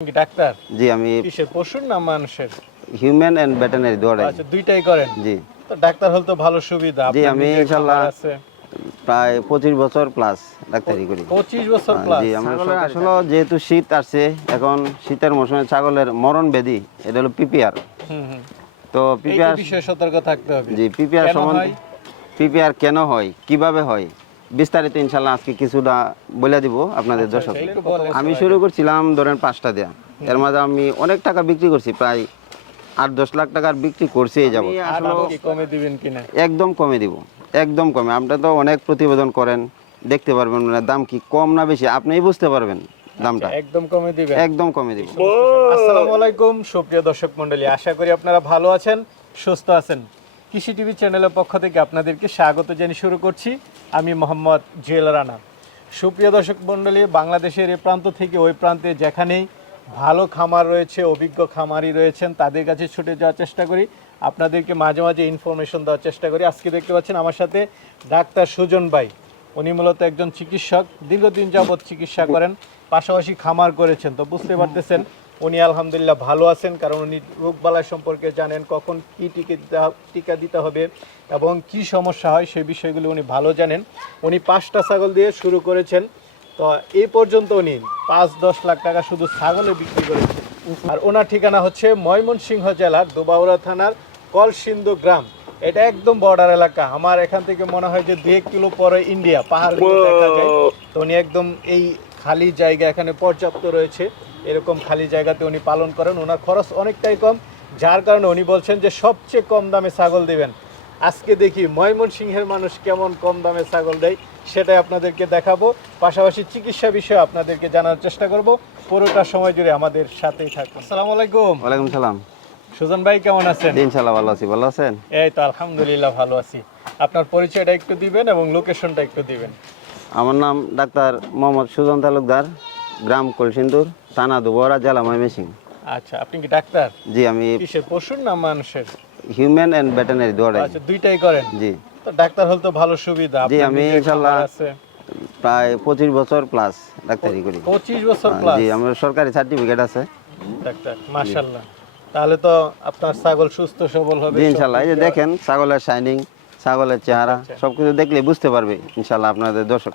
কি ডাক্তার? জি আমি কিসের পশুর না মানুষের? হিউম্যান এন্ড দুটাই আচ্ছা দুইটাই করেন। জি। তো ডাক্তার হলে তো ভালো সুবিধা জি, আমি আছে। প্রায় পঁচিশ বছর প্লাস ডাক্তারি করি। পঁচিশ বছর প্লাস জি আমরা আসলে যেহেতু শীত আসছে এখন শীতের মৌসুমে ছাগলের মরণ ব্যাধি এটা হলো পিপিআর। হুম হুম। তো পিপিআর বিষয়ে সতর্ক থাকতে হবে। জি পিপিআর সম্বন্ধে পিপিআর কেন হয়? কীভাবে হয়? বিস্তারিত ইনশাল্লাহ আজকে কিছুটা বলে দিব আপনাদের দর্শক আচ্ছা, একটু বলেন। আমি শুরু করছিলাম ধরেন পাঁচটা দেয়া। এর মাঝে আমি অনেক টাকা বিক্রি করছি প্রায় আট দশ লাখ টাকার বিক্রি করছি এই যাব আর দাম কি কমে দিবেন কিনা একদম কমে দিব একদম কমে। আপনারা তো অনেক প্রতিবেদন করেন দেখতে পারবেন মানে দাম কি কম না বেশি আপনিই বুঝতে পারবেন দামটা। একদম কমে দিবেন। একদম কমে দিব। আসসালামু আলাইকুম সুপ্রিয় দর্শক মণ্ডলী আশা করি আপনারা ভালো আছেন সুস্থ আছেন। কৃষি টিভি চ্যানেলের পক্ষ থেকে আপনাদেরকে স্বাগত জানিয়ে শুরু করছি। আমি মোহাম্মদ জুয়েল রানা। সুপ্রিয় দর্শক মণ্ডলী, বাংলাদেশের এ প্রান্ত থেকে ওই প্রান্তে যেখানেই ভালো খামার রয়েছে, অভিজ্ঞ খামারি রয়েছেন, তাদের কাছে ছুটে যাওয়ার চেষ্টা করি। আপনাদেরকে মাঝে মাঝে ইনফরমেশন দেওয়ার চেষ্টা করি। আজকে দেখতে পাচ্ছেন আমার সাথে ডাক্তার সুজন ভাই। উনি মূলত একজন চিকিৎসক, দীর্ঘদিন যাবৎ চিকিৎসা করেন, পাশাপাশি খামার করেছেন। তো বুঝতে পারতেছেন উনি আলহামদুলিল্লাহ ভালো আছেন, কারণ উনি রোগবালাই সম্পর্কে জানেন কখন কি টিকা টিকা দিতে হবে এবং কি সমস্যা হয় সেই বিষয়গুলো উনি ভালো জানেন। উনি পাঁচটা ছাগল দিয়ে শুরু করেছেন, তো এই পর্যন্ত উনি পাঁচ দশ লাখ টাকা শুধু ছাগলে বিক্রি করেছেন। আর ওনার ঠিকানা হচ্ছে ময়মনসিংহ জেলার দুবাউরা থানার কলসিন্দু গ্রাম। এটা একদম বর্ডার এলাকা। আমার এখান থেকে মনে হয় যে দু এক কিলো পরে ইন্ডিয়া পাহাড় তো উনি একদম এই খালি জায়গা এখানে পর্যাপ্ত রয়েছে। এরকম খালি জায়গাতে উনি পালন করেন ওনার খরচ অনেকটাই কম। যার কারণে উনি বলছেন যে সবচেয়ে কম দামে ছাগল দিবেন। আজকে দেখি ময়মনসিংহের মানুষ কেমন কম দামে ছাগল দেয় সেটাই আপনাদেরকে দেখাবো। পাশাপাশি চিকিৎসা বিষয়ে আপনাদেরকে জানার চেষ্টা করব। পুরোটা সময় জুড়ে আমাদের সাথেই থাকুন। আসসালামু আলাইকুম। ওয়ালাইকুম সালাম। সুজন ভাই কেমন আছেন? জি, ইনশাল্লাহ ভালো আছি। ভালো আছেন? এই তো আলহামদুলিল্লাহ ভালো আছি। আপনার পরিচয়টা একটু দিবেন এবং লোকেশনটা একটু দিবেন। আমার নাম ডাক্তার মোহাম্মদ সুজন তালুকদার গ্রাম কলসিন্দুর। থানা দুবরা জেলা ময়মেসিং আচ্ছা আপনি কি ডাক্তার? জি আমি কিসের? পশুর না মানুষের? হিউম্যান এন্ড ভেটেনারি দুটাই আচ্ছা দুইটাই করেন? জি। তো ডাক্তার হলে তো ভালো সুবিধা জি, আমি আছে। প্রায় পঁচিশ বছর প্লাস ডাক্তারি করি। পঁচিশ বছর হ্যাঁ, প্লাস জি আমার সরকারি সার্টিফিকেট আছে। ডাক্তার মাশাল্লাহ তাহলে তো আপনার ছাগল সুস্থ সবল হবে জি ইনশাল্লাহ। এই যে দেখেন ছাগলের শাইনিং ছাগলের চেহারা আচ্ছা। সবকিছু দেখলে বুঝতে পারবে ইনশাল্লাহ আপনাদের দর্শক।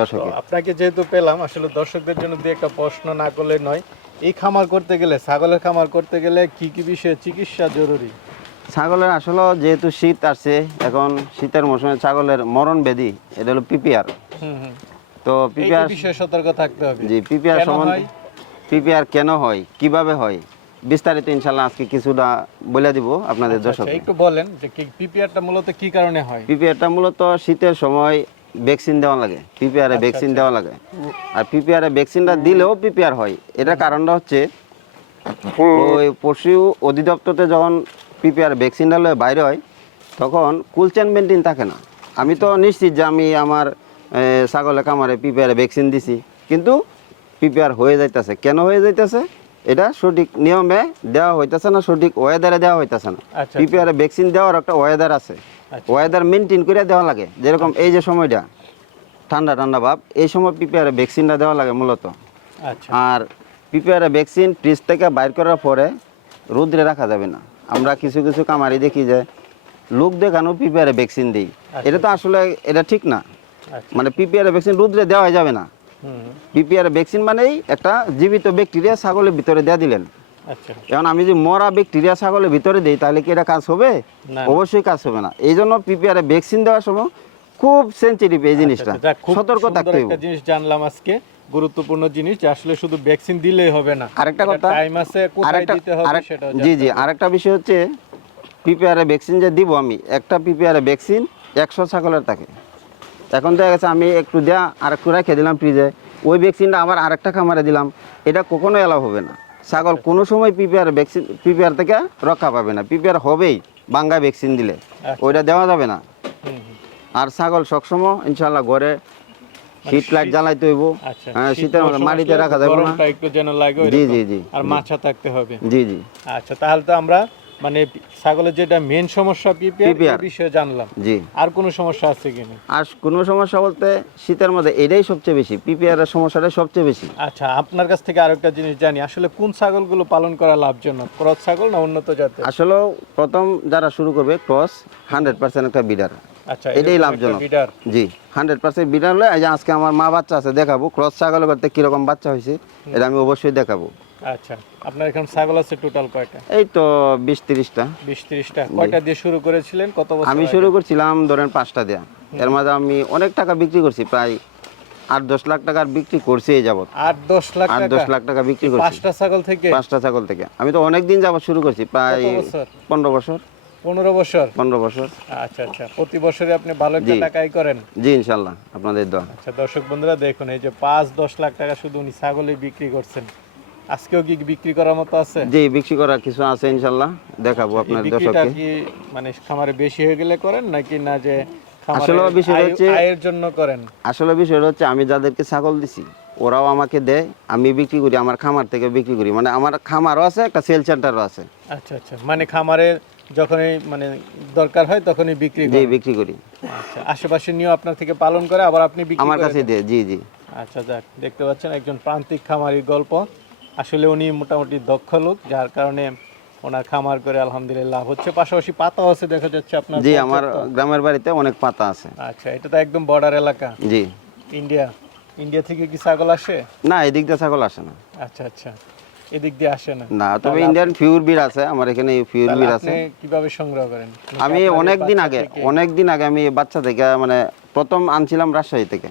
দর্শকে আপনাকে যেহেতু পেলাম আসলে দর্শকদের জন্য দুই একটা প্রশ্ন না করলে নয়। এই খামার করতে গেলে ছাগলের খামার করতে গেলে কি কি বিষয়ে চিকিৎসা জরুরি? ছাগলের আসলে যেহেতু শীত আসছে এখন শীতের মৌসুমে ছাগলের মরণ ব্যাধি এটা হলো পিপিআর। তো পিপিআর বিষয়ে সতর্ক থাকতে হবে। জি পিপিআর সম্বন্ধে? পিপিআর কেন হয়? কীভাবে হয়? বিস্তারিত ইনশাল্লাহ আজকে কিছুটা বলে দিব আপনাদের দর্শক আচ্ছা, একটু বলেন যে কি পিপিআরটা মূলত কি কারণে হয়? পিপিআরটা মূলত শীতের সময় ভ্যাকসিন দেওয়া লাগে পিপিআরে ভ্যাকসিন দেওয়া লাগে। আর পিপিআরে ভ্যাকসিনটা দিলেও পিপিআর হয়। এটার কারণটা হচ্ছে ওই পশু অধিদপ্তরতে যখন পিপিআর ভ্যাকসিনটা লয়ে বাইরে হয় তখন কুল চেন মেনটেন থাকে না। আমি তো নিশ্চিত যে আমি আমার এ, ছাগলের কামারে পিপিআরে ভ্যাকসিন দিছি। কিন্তু পিপিআর হয়ে যাইতেছে। কেন হয়ে যাইতেছে? এটা সঠিক নিয়মে দেওয়া হইতেছে না সঠিক ওয়েদারে দেওয়া হইতেছে না। আচ্ছা, পিপিআরে ভ্যাকসিন দেওয়ার একটা ওয়েদার আছে। আচ্ছা। ওয়েদার মেনটেন করে দেওয়া লাগে। যেরকম এই যে সময়টা ঠান্ডা ঠান্ডা ভাব এই সময় পিপিআরে ভ্যাকসিনটা দেওয়া লাগে মূলত। আচ্ছা। আর পিপিআরে ভ্যাকসিন ফ্রিজ থেকে বাইর করার পরে রোদ্রে রাখা যাবে না। আমরা কিছু কিছু কামারি দেখি যে লোক দেখানো পিপিআরে ভ্যাকসিন দিই। এটা তো আসলে এটা ঠিক না। আচ্ছা। মানে পিপিআরে ভ্যাকসিন রোদ্রে দেওয়া যাবে না। হুম, ভ্যাকসিন মানেই একটা জীবিত ব্যাকটেরিয়া ছাগলের ভিতরে দেওয়া দিলেন। আচ্ছা এখন আমি যদি মরা ব্যাকটেরিয়া ছাগলের ভিতরে দিই তাহলে কি এটা কাজ হবে? অবশ্যই কাজ হবে না। এই জন্য পিপিআরে ভ্যাকসিন দেওয়ার সময় খুব সেন্সিটিভ এই জিনিসটা। আচ্ছা, যাক, খুব সতর্ক থাকতে হবে। জিনিস জানলাম আজকে গুরুত্বপূর্ণ জিনিস যে আসলে শুধু ভ্যাকসিন দিলেই হবে না। আরেকটা কথা টাইম আছে কোথায় আরেকটা দিতে হবে সেটাও জি জি আরেকটা বিষয় হচ্ছে পিপিআরে ভ্যাকসিন যে দিব আমি একটা পিপিআরে ভ্যাকসিন একশো ছাগলের থাকে। এখন দেখা গেছে আমি একটু দেয়া আর একটু রেখে দিলাম ফ্রিজে ওই ভ্যাকসিনটা আবার আরেকটা খামারে দিলাম এটা কখনো এলাও হবে না। ছাগল কোনো সময় পিপিআর ভ্যাকসিন পিপিআর থেকে রক্ষা পাবে না। পিপিআর হবেই বাঙ্গা ভ্যাকসিন দিলে। আচ্ছা। ওইটা দেওয়া যাবে না। আর ছাগল সবসময় ইনশাল্লাহ ঘরে শীত লাইট জ্বালাইতে হইব। আচ্ছা হ্যাঁ শীতের মধ্যে মাটিতে রাখা যাবে না। একটু যেন লাগে জি জি জি। আর মাছা থাকতে হবে। জি জি। আচ্ছা তাহলে তো আমরা মানে ছাগলের যেটা মেন সমস্যা পিপিআর বিষয়ে জানলাম। জি। আর কোনো সমস্যা আছে কিনা আর কোনো সমস্যা বলতে শীতের মধ্যে এটাই সবচেয়ে বেশি পিপিআর এর সমস্যাটাই সবচেয়ে বেশি। আচ্ছা আপনার কাছ থেকে আরেকটা জিনিস জানি আসলে কোন ছাগলগুলো পালন করা লাভজনক ক্রস ছাগল না উন্নত জাতের? আসলে প্রথম যারা শুরু করবে ক্রস হান্ড্রেড পার্সেন্ট একটা বিডার আচ্ছা এটাই লাভজনক। বিডার জি হান্ড্রেড পার্সেন্ট বিডার হলে আজকে আমার মা বাচ্চা আছে দেখাবো ক্রস ছাগল করতে কীরকম বাচ্চা হয়েছে এটা আমি অবশ্যই দেখাবো। আচ্ছা আপনার এখানে ছাগল আছে টোটাল কয়টা? এই তো বিশ তিরিশটা। বিশ তিরিশটা। কয়টা দিয়ে শুরু করেছিলেন? কত বছর আমি শুরু করছিলাম ধরেন পাঁচটা দেয়া। এর মাঝে আমি অনেক টাকা বিক্রি করছি প্রায় আট দশ লাখ টাকার বিক্রি করছি এই যাবত আট দশ লাখ আট দশ লাখ টাকা বিক্রি করছি। পাঁচটা ছাগল থেকে? পাঁচটা ছাগল থেকে। আমি তো অনেক দিন যাবত শুরু করছি প্রায় পনেরো বছর। পনেরো বছর? পনেরো বছর। আচ্ছা আচ্ছা। প্রতি বছরে আপনি ভালো একটা। টাকাই করেন? জি ইনশাল্লাহ আপনাদের দোয়া। আচ্ছা দর্শক বন্ধুরা দেখুন এই যে পাঁচ দশ লাখ টাকা শুধু উনি ছাগলে বিক্রি করছেন। আজকেও কি বিক্রি করার মতো আছে? জি বিক্রি করার কিছু আছে ইনশাল্লাহ। দেখাবো আপনার দর্শককে। কি মানে খামারে বেশি হয়ে গেলে করেন নাকি না যে আসলে বিষয়টা আয়- হচ্ছে- আয়ের জন্য করেন? আসলে বিষয়টা হচ্ছে আমি যাদেরকে ছাগল দিছি ওরাও আমাকে দেয় আমি বিক্রি করি আমার খামার থেকে বিক্রি করি। মানে আমার খামারও আছে একটা সেল সেন্টারও আছে। আচ্ছা আচ্ছা। মানে খামারে যখনই মানে দরকার হয় তখনই বিক্রি জি বিক্রি করি। আচ্ছা আশেপাশে নিয়েও আপনার থেকে পালন করে আবার আপনি বিক্রি আমার কাছে। দেয় জি জি। আচ্ছা যাক দেখতে পাচ্ছেন একজন প্রান্তিক খামারির গল্প। আসলে উনি মোটামুটি দক্ষ লোক যার কারণে ওনার খামার করে আলহামদুলিল্লাহ হচ্ছে। পাশাপাশি পাতা আছে দেখা যাচ্ছে আপনার জি আমার গ্রামের বাড়িতে অনেক পাতা আছে। আচ্ছা এটা তো একদম বর্ডার এলাকা। জি। ইন্ডিয়া ইন্ডিয়া থেকে কি ছাগল আসে? না এদিক দিয়ে ছাগল আসে না। আচ্ছা আচ্ছা এদিক দিয়ে আসে না। না তবে ইন্ডিয়ান ফিউর বির আছে আমার এখানে ফিউর তাহলে বির আছে। আপনি কীভাবে সংগ্রহ করেন? আমি অনেক দিন আগে অনেক দিন আগে আমি বাচ্চা থেকে মানে প্রথম আনছিলাম রাজশাহী থেকে।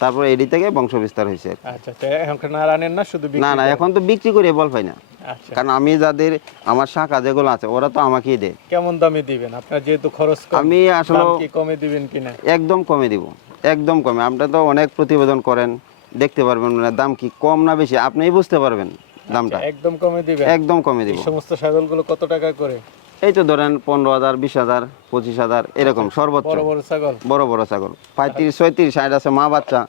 তারপর এডি থেকে বংশ বিস্তার হয়েছে আচ্ছা আচ্ছা এখন না আনেন না শুধু না না এখন তো বিক্রি করে বল পাই না। আচ্ছা। কারণ আমি যাদের আমার শাখা যেগুলো আছে ওরা তো আমাকেই দেয়। কেমন দামে দিবেন? আপনার যেহেতু খরচ আমি আসলে কমে দিবেন কিনা একদম কমে দিব একদম কমে। আপনি তো অনেক প্রতিবেদন করেন দেখতে পারবেন মানে দাম কি কম না বেশি আপনিই বুঝতে পারবেন দামটা। একদম কমে দিবেন? একদম কমে দিব। সমস্ত ছাগলগুলো কত টাকা করে? এই তো ধরেন পনেরো হাজার বিশ হাজার পঁচিশ হাজার এরকম সর্বোচ্চ। বড় বড় ছাগল। বড় বড় ছাগল। পঁয়ত্রিশ ছয়ত্রিশ ষাট আছে মা বাচ্চা।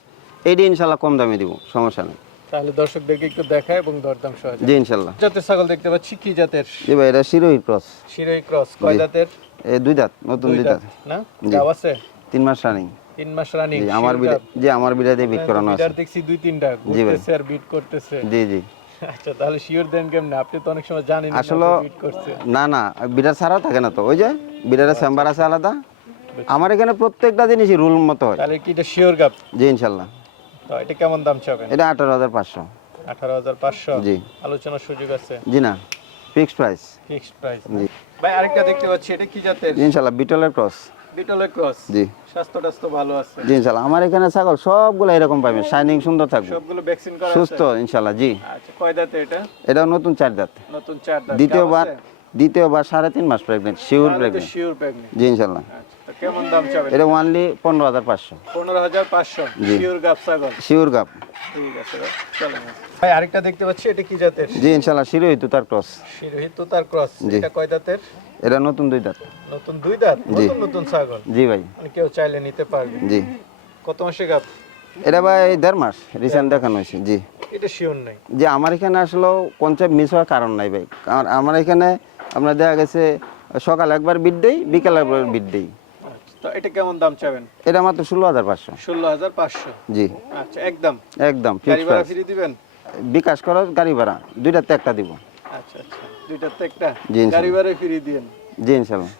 এইটি ইনশাল্লাহ কম দামে দিব সমস্যা নেই। তাহলে দর্শকদেরকে একটু দেখায় এবং দরদাম সহ জি ইনশাল্লাহ। জাতের ছাগল দেখতে পাচ্ছি কি জাতের? জি ভাই এটা ক্রস। শিরোই ক্রস কয় জাতের? এই দুই দাঁত নতুন দুই দাঁত না। গাব আছে? তিন মাস রানিং। তিন মাস রানিং আমার বিড়ে জি আমার বিড়ে দিয়ে বিট করানো আছে। দেখছি দুই তিনটা ঘুরতেছে আর বিট করতেছে। জি জি। আচ্ছা তাহলে শিওর দেন কেমনে আপনি তো অনেক সময় জানেন আসলে- না না বিড়ার ছাড়াও থাকে না তো। ওই যে বিড়ারের চেম্বার আছে আলাদা। আমার এখানে প্রত্যেকটা জিনিসই রুল মতো হয়। তাহলে কি এটা শিওর গাপ জি ইনশাল্লাহ। তো এটা কেমন দাম চাবেন এটা আঠারো হাজার পাঁচশো। আঠারো হাজার পাঁচশো? জি। আলোচনার সুযোগ আছে? জি না ফিক্সড প্রাইস ফিক্সড প্রাইস জি। ভাই আরেকটা দেখতে পাচ্ছি এটা কি জাতের? ইনশাল্লাহ বিটলের ক্রস বিটলের ক্রস জি। স্বাস্থ্য টাস্থ্য ভালো আছে। জি ইনশাল্লাহ। আমার এখানে ছাগল সবগুলো এরকম পাবেন। শাইনিং সুন্দর থাকবে। সবগুলো ভ্যাকসিন করা সুস্থ ইনশাআল্লাহ জি। আচ্ছা কয় দাঁতে এটা? নতুন চার দাঁত। নতুন চার দাঁত। দ্বিতীয়বার দ্বিতীয়বার সাড়ে তিন মাস pregnant sure pregnant sure pregnant জি ইনশাল্লাহ। আচ্ছা। কেমন দাম চাবেন? এটা ওনলি পনেরো হাজার পাঁচশো। পনেরো হাজার পাঁচশো। শিওর গাপ ছাগল। শিওর গাপ ঠিক আছে চলেন। ভাই আরেকটা দেখতে পাচ্ছি এটা কি জাতের? জি ইনশাল্লাহ শিরোই তুতার ক্রস। শিরোহি তোতার ক্রস। এটা কয় দাঁতের এটা নতুন দুই দাঁত। নতুন দুই দাঁত? নতুন নতুন ছাগল? জি ভাই। মানে কেউ চাইলে নিতে পারবে। জি। কত মাসে গাপ এটা ভাই দেড় মাস। রিসেন্ট দেখানো হয়েছে জি। এটা শিওর নাই। যে আমার এখানে আসলেও কনসেপ্ট মিস হওয়ার কারণ নাই ভাই। কারণ আমার এখানে আপনার দেখা গেছে সকাল একবার বিট দেই বিকেল একবার বিট দেই। তো এটা কেমন দাম চাবেন? এটা মাত্র ষোলো হাজার পাঁচশো। ষোলো হাজার পাঁচশো? জি। আচ্ছা একদম? একদম গাড়ি ভাড়া ফ্রি দিবেন? বিকাশ করার গাড়ি ভাড়া। দুইটাতে একটা দিব। আচ্ছা আচ্ছা। দুইটাতে একটা? গাড়ি ভাড়া ফ্রি দিয়েন। জি ইনশাল্লাহ।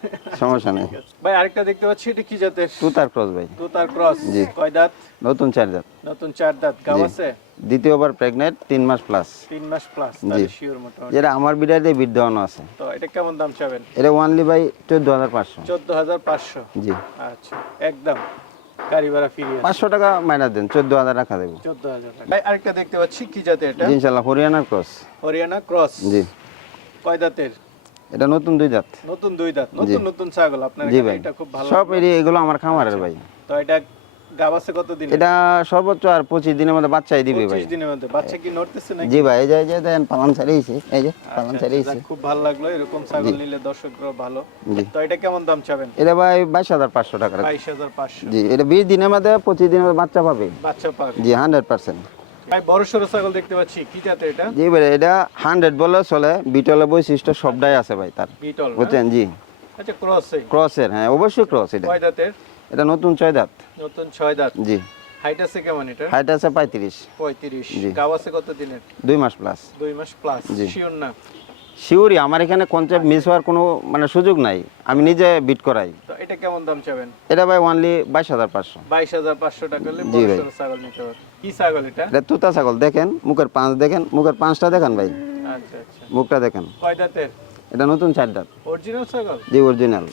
সমস্যা নেই। ভাই আরেকটা দেখতে পাচ্ছি এটা কি জাতের? তুতার ক্রস ভাই। তোতার ক্রস। জি। কয় দাঁত? নতুন চার দাঁত। নতুন চার দাঁত। জি। আছে? দ্বিতীয়বার প্রেগনেন্ট তিন মাস প্লাস তিন মাস প্লাস তাহলে শিওর মোটামুটি। যেটা আমার দিয়ে দেওয়ানো আছে। তো এটা কেমন দাম চাবেন? এটা ওয়ানলি বাই চোদ্দ হাজার পাঁচশো। চোদ্দ হাজার পাঁচশো? জি। আচ্ছা একদম। গাড়ি ভাড়া ফ্রি পাঁচশো টাকা মাইনাস দেন চোদ্দ হাজার রাখা দেবো। চোদ্দ হাজার। ভাই আরেকটা দেখতে পাচ্ছি কি জাতের এটা? জি ইনশাল্লাহ ক্রস। হরিয়ানা ক্রস। জি। কয় দাঁতের? এটা নতুন দুই দাঁত নতুন দুই দাঁত নতুন নতুন ছাগল আপনার এটা খুব ভালো সব এগুলো আমার খামারের ভাই। তো এটা গাব আছে কতদিন এটা সর্বোচ্চ আর পঁচিশ দিনের মধ্যে বাচ্চাই দিবে ভাই। পঁচিশ দিনের মধ্যে। বাচ্চা কি নড়তেছে নাকি? জি ভাই এই যে এই যে দেন পালন ছাড়িয়েছে। এই যে পালন আচ্ছা, ছাড়িয়েছে। খুব ভালো লাগল। এরকম ছাগল নিলে দর্শকরা ভালো। তো এটা কেমন দাম চাবেন? এটা ভাই বাইশ হাজার পাঁচশো টাকা রাখা। বাইশ হাজার পাঁচশো। জি এটা বিশ দিনের মধ্যে পঁচিশ দিনের মধ্যে বাচ্চা পাবে। বাচ্চা পাক জি হান্ড্রেড পার্সেন্ট। ভাই বড় সড়ো ছাগল দেখতে পাচ্ছি। কি জাতের এটা? জি ভাই এটা হান্ড্রেড বলে চলে বিটলের বৈশিষ্ট্য সবটাই আছে ভাই তার। বিটল বুঝছেন? জি। আচ্ছা ক্রসে ক্রসের হ্যাঁ অবশ্যই ক্রস এটা। কয় দাঁতের এটা নতুন ছয় দাঁত। নতুন ছয় দাঁত। জি। হাইট আছে কেমন এটা হাইট আছে পঁয়ত্রিশ। পঁয়ত্রিশ। জি। আছে কত দিনের? দুই মাস প্লাস দুই মাস প্লাস শিওর না? শিওরি আমার এখানে কনসেপ্ট মিস হওয়ার কোনো মানে সুযোগ নাই। আমি নিজে বিট করাই। তো এটা কেমন দাম চাবেন? এটা ভাই অনলি বাইশ হাজার পাঁচশো। বাইশ হাজার পাঁচশো টাকা হলে বড় ছাগল নিতে হবে কি ছাগল এটা? এটা তুতা ছাগল দেখেন মুখের পাঁচ দেখেন মুখের পাঁচটা দেখেন ভাই। আচ্ছা আচ্ছা। মুখটা দেখেন। কয় দাঁতের? এটা নতুন চার দাঁত। অরিজিনাল ছাগল? জি অরিজিনাল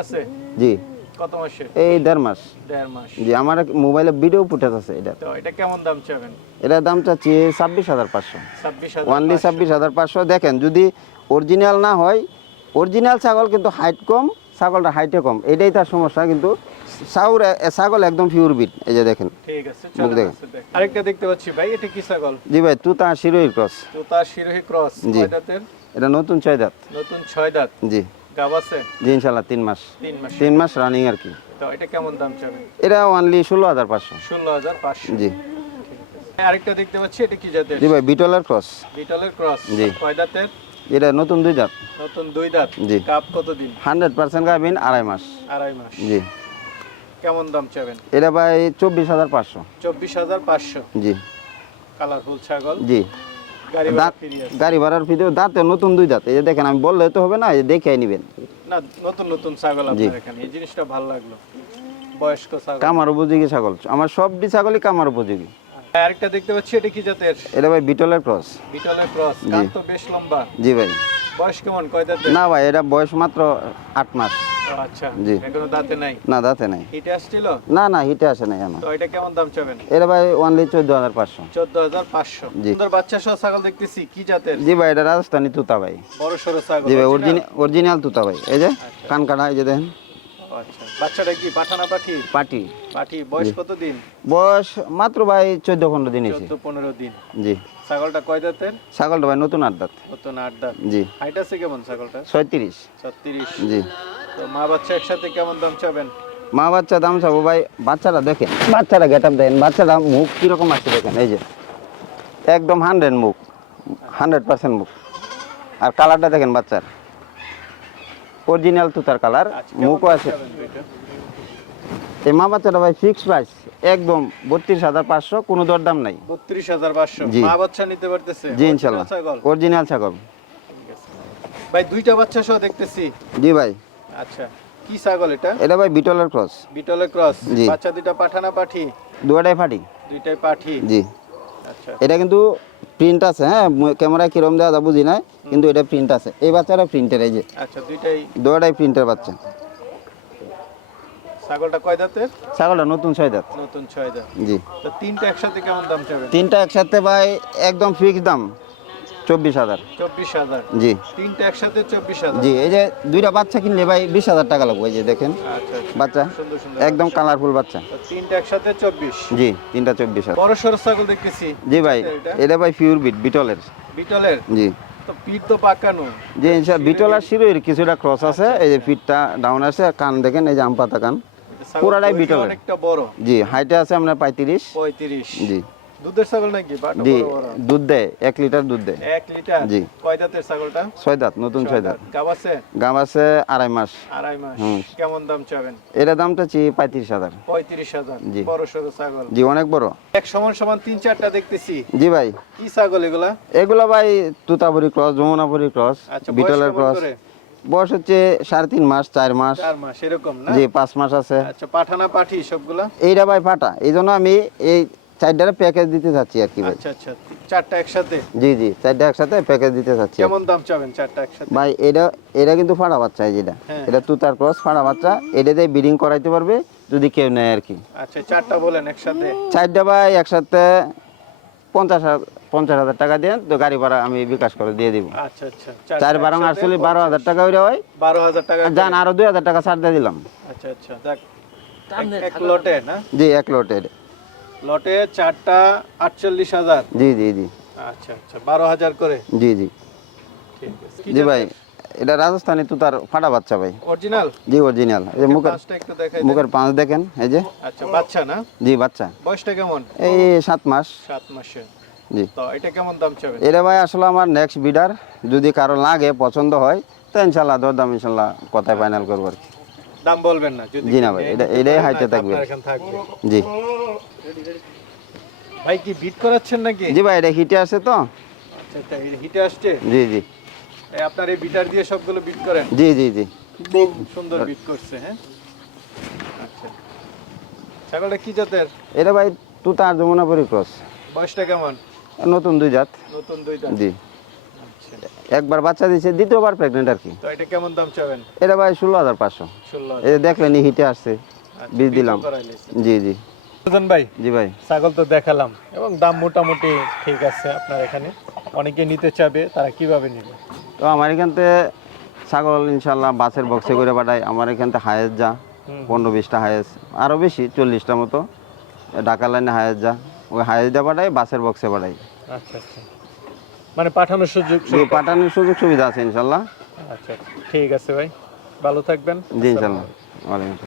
আছে? জি। কত মাসে? এই দেড় মাস। দেড় মাস। জি আমার মোবাইলে ভিডিও ফুটেজ আছে এটা। তো এটা কেমন দাম চাবেন? এটার দাম চাচ্ছি ছাব্বিশ হাজার পাঁচশো। হাজার ছাব্বিশ হাজার পাঁচশো। দেখেন যদি অরিজিনাল না হয় অরিজিনাল ছাগল কিন্তু হাইট কম ছাগলটা হাইটে কম। এটাই তার সমস্যা কিন্তু ছাউর ছাগল একদম পিওর বিট এই যে দেখেন ঠিক আছে চলো দেখেন। আরেকটা দেখতে পাচ্ছি ভাই এটা কি ছাগল? জি ভাই তুতা শিরোহির ক্রস তো তার শিরোহী ক্রস জি। কয় দাঁতের? এটা নতুন ছয় দাঁত। নতুন ছয় দাঁত। জি। গাব আছে? জি ইনশাল্লাহ তিন মাস। তিন মাস। তিন মাস রানিং আর কি। তো এটা কেমন দাম চাবেন এটা অনলি ষোলো হাজার পাঁচশো। ষোলো হাজার পাঁচশো। জি। আরেকটা দেখতে পাচ্ছি এটা কি জাতের? জি ভাই বিটলের ক্রস বিটলের ক্রস জি। কয় দাঁতের? এটা নতুন দুই দাঁত। নতুন দুই দাঁত। জি। কাপ কতদিন? হান্ড্রেড পার্সেন্ট গাভিন আড়াই মাস। আড়াই মাস। জি। কেমন দাম চাবেন? এটা ভাই চব্বিশ হাজার পাঁচশো। চব্বিশ হাজার পাঁচশো। জি। কালারফুল ছাগল। জি। গাড়ি ভাড়ার ভিডিও দাঁতে নতুন দুই দাঁত। এই যে দেখেন আমি বললে তো হবে না দেখে নেবেন। না নতুন নতুন ছাগল। আপনার এখানে। এই জিনিসটা ভালো লাগল। বয়স্ক ছাগল। কামার উপযোগী ছাগল। আমার সবটি ছাগলই কামার উপযোগী। আরেকটা দেখতে পাচ্ছি এটা কি জাতের? এটা ভাই বিটলের ক্রস। বিটলের ক্রস কান তো বেশ লম্বা। জি ভাই। বয়স কেমন? কয় না ভাই এটা বয়স মাত্র আট মাস। ও, আচ্ছা জি। এখনও দাঁতে নাই? না দাঁতে নাই। হিটে আসছিল? না না হিটে আসে নাই আমার তো এটা কেমন দাম চাবেন? এটা ভাই অনলি চোদ্দ হাজার পাঁচশো। চোদ্দ হাজার পাঁচশো। জি। সুন্দর বাচ্চা সহ ছাগল দেখতেছি কি জাতের? জি ভাই এটা রাজস্থানি তুতা ভাই। বড় সড়ো ছাগল জি ভাই অরিজিনাল তুতা ভাই। এই যে কান কাটা এই যে দেখেন। আচ্ছা বাচ্চাটা কি পাঠানা পাঠি? পাটি পাঠি। বয়স কত দিন বয়স মাত্র ভাই চোদ্দ পনেরো দিন এসে চোদ্দ পনেরো দিন। জি। ছাগলটা কয় দাঁতের? ছাগলটা ভাই নতুন আট দাঁত। নতুন আট দাঁত। জি। হাইট আছে কেমন ছাগলটা ছয়ত্রিশ। ছত্রিশ জি। তো মা বাচ্চা একসাথে কেমন দাম চাবেন? মা বাচ্চা দাম চাবো ভাই বাচ্চারা দেখেন বাচ্চারা গেট আপ দেখেন বাচ্চারা মুখ কীরকম আছে দেখেন এই যে। একদম হান্ড্রেড মুখ হান্ড্রেড পার্সেন্ট মুখ। আর কালারটা দেখেন বাচ্চার। অরিজিনাল তুতার কালার আচ্ছা, মুখও আছে। এই মা বাচ্চাটা ভাই ফিক্স প্রাইস একদম বত্রিশ হাজার পাঁচশো কোনো দরদাম নাই। বত্রিশ হাজার পাঁচশো। মা বাচ্চা নিতে পারতেছে? জি ইনশাল্লাহ। অরিজিনাল ছাগল? ভাই দুইটা বাচ্চা সহ দেখতেছি। জি ভাই। আচ্ছা কি ছাগল এটা? এটা ভাই বিটলের ক্রস। বিটলে ক্রস। বাচ্চা দুইটা পাঠানা পাঠি? দুয়াটাই ফাটি দুইটাই পাঠি। জি। আচ্ছা। এটা কিন্তু প্রিন্ট আছে হ্যাঁ? ক্যামেরা কিরম দেওয়া যা বুঝি নাই কিন্তু এটা প্রিন্ট আছে। এই বাচ্চারা প্রিন্টের এই যে। আচ্ছা দুইটাই দুইটাই প্রিন্টের বাচ্চা। ছাগলটা কয় দাঁতের? ছাগলটা নতুন ছয় দাঁত। নতুন ছয় দাঁত। জি। তো তিনটা একসাথে কেমন দাম চাবে? তিনটা একসাথে ভাই একদম ফিক্স দাম। চব্বিশ হাজার। চব্বিশ হাজার। জি। তিনটা একসাথে চব্বিশ হাজার। জি এই যে দুইটা বাচ্চা কিনলে ভাই বিশ হাজার টাকা লাগবে এই যে দেখেন। আচ্ছা আচ্ছা। বাচ্চা একদম কালারফুল বাচ্চা। তিনটা একসাথে চব্বিশ। জি তিনটা চব্বিশ হাজার। বড় সড়ো ছাগল দেখতেছি। জি ভাই এটা? ভাই পিওর বিট বিটলের। বিটলের? জি। বিটল আর কিছুটা ক্রস আছে। এই যে ফিটটা ডাউন আছে কান দেখেন এই যে আম পাতা কান পুরাটাই তো বিটলের। জি হাইটে আছে আপনার পঁয়ত্রিশ। পঁয়ত্রিশ। জি। দুধের ছাগল নাকি? জি বড় বড়। দুধ দেয় এক লিটার দুধ দেয়। এক লিটার? জি। কয় দাঁতের ছাগলটা? ছয় দাঁত নতুন ছয় দাঁত। গাব আছে? গাম আছে আড়াই মাস। আড়াই মাস। কেমন দাম চাবেন? এটা দামটা চি পঁয়ত্রিশ হাজার। পঁয়ত্রিশ হাজার। জি। বড় সড়ো ছাগল। জি অনেক বড়। এক সমান সমান তিন চারটা দেখতেছি। জি ভাই। কি ছাগল এগুলা? এগুলো ভাই ক্রস যমুনাপুরি ক্রস আচ্ছা বিটলের ক্রস। করে? বয়স হচ্ছে সাড়ে তিন মাস চার মাস। জি পাঁচ মাস আছে। আচ্ছা পাঠানা পাঠি সবগুলা? এইটা ভাই ফাটা এই জন্য আমি এই চারটারে প্যাকেজ দিতে চাচ্ছি আর কি ভাই। আচ্ছা আচ্ছা। চারটা একসাথে? জি জি চারটা একসাথে প্যাকেজ দিতে চাচ্ছি। কেমন দাম চাবেন চারটা একসাথে? ভাই এটা এটা কিন্তু ফাড়া বাচ্চা যেটা। হ্যাঁ। এটা তুতার ক্রস ফাড়া বাচ্চা। এটা দিয়ে ব্রিডিং করাইতে পারবে যদি কেউ নেয় আর কি। আচ্ছা চারটা বলেন একসাথে। চারটা ভাই একসাথে পঞ্চাশ হাজার পঞ্চাশ হাজার টাকা দিয়ে তো গাড়ি ভাড়া আমি বিকাশ করে দিয়ে দিব। আচ্ছা আচ্ছা। চার বারো আটচল্লিশ বারো হাজার টাকা ওইটা হয়। বারো হাজার টাকা যান আরও দুই হাজার টাকা ছাড় দিয়ে দিলাম। আচ্ছা আচ্ছা। এক- এক লটে না? জি এক লোটের লটে চারটা আটচল্লিশ হাজার। জি জি জি। আচ্ছা আচ্ছা বারো হাজার করে। জি জি। ঠিক আছে। জি ভাই? এটা রাজস্থানি তুতার ফাটা বাচ্চা ভাই। অরিজিনাল? জি অরিজিনাল। এই যে মুখের মুখের পাঁচ দেখেন এই যে। আচ্ছা বাচ্চা না? জি বাচ্চা। বয়সটা কেমন? এই সাত মাস। সাত মাসে জি। তো এটা কেমন দাম চাবেন? এটা ভাই আসলে আমার নেক্সট বিডার যদি কারও লাগে পছন্দ হয় তো ইনশাল্লাহ দরদাম ইনশাল্লাহ কথায় ফাইনাল করব আর কি। দাম বলবেন না যদি জি না ভাই, এটা- এটাই হাইটে থাকবে। থাকবে। জি। ভাই কি বিট করাচ্ছেন নাকি? জি ভাই এটা হিটে আছে তো। আচ্ছা হিটে আসছে? জি জি। আপনার এই বিটার দিয়ে সবগুলো বিট করেন? জি জি জি। সুন্দর বিট করছে হ্যাঁ? আচ্ছা। ছাগলটা কি জাতের? এটা ভাই তুতা আর যমুনাপুরি ক্রস বয়সটা কেমন? নতুন দুই জাত। নতুন দুই দাঁত জি। একবার বাচ্চা দিয়েছে দ্বিতীয়বার প্রেগনেন্ট আর কি। তো এটা কেমন দাম চাবেন? এটা ভাই ষোলো হাজার পাঁচশো। ষোলো এই দেখলেন হিটে আসছে। আচ্ছা, বীজ দিলাম। জি জি। ভাই জি ভাই। ছাগল তো দেখালাম। এবং দাম মোটামুটি ঠিক আছে আপনার এখানে। অনেকে নিতে চাবে তারা কীভাবে নেবে? তো আমার এখান থেকে ছাগল ইনশাল্লাহ বাসের বক্সে করে পাঠাই। আমার এখান থেকে হায়েস যা পনেরো বিশটা হায়েস আরও বেশি চল্লিশটা মতো। ঢাকা লাইনে হায়েস যা ওই হায়েস দিয়ে পাঠাই বাসের বক্সে পাঠাই। আচ্ছা আচ্ছা। মানে পাঠানোর সুযোগ পাঠানোর সুযোগ সুবিধা আছে ইনশাল্লাহ। আচ্ছা ঠিক আছে ভাই। ভালো থাকবেন। জি ইনশাল্লাহ। ওয়ালাইকুম।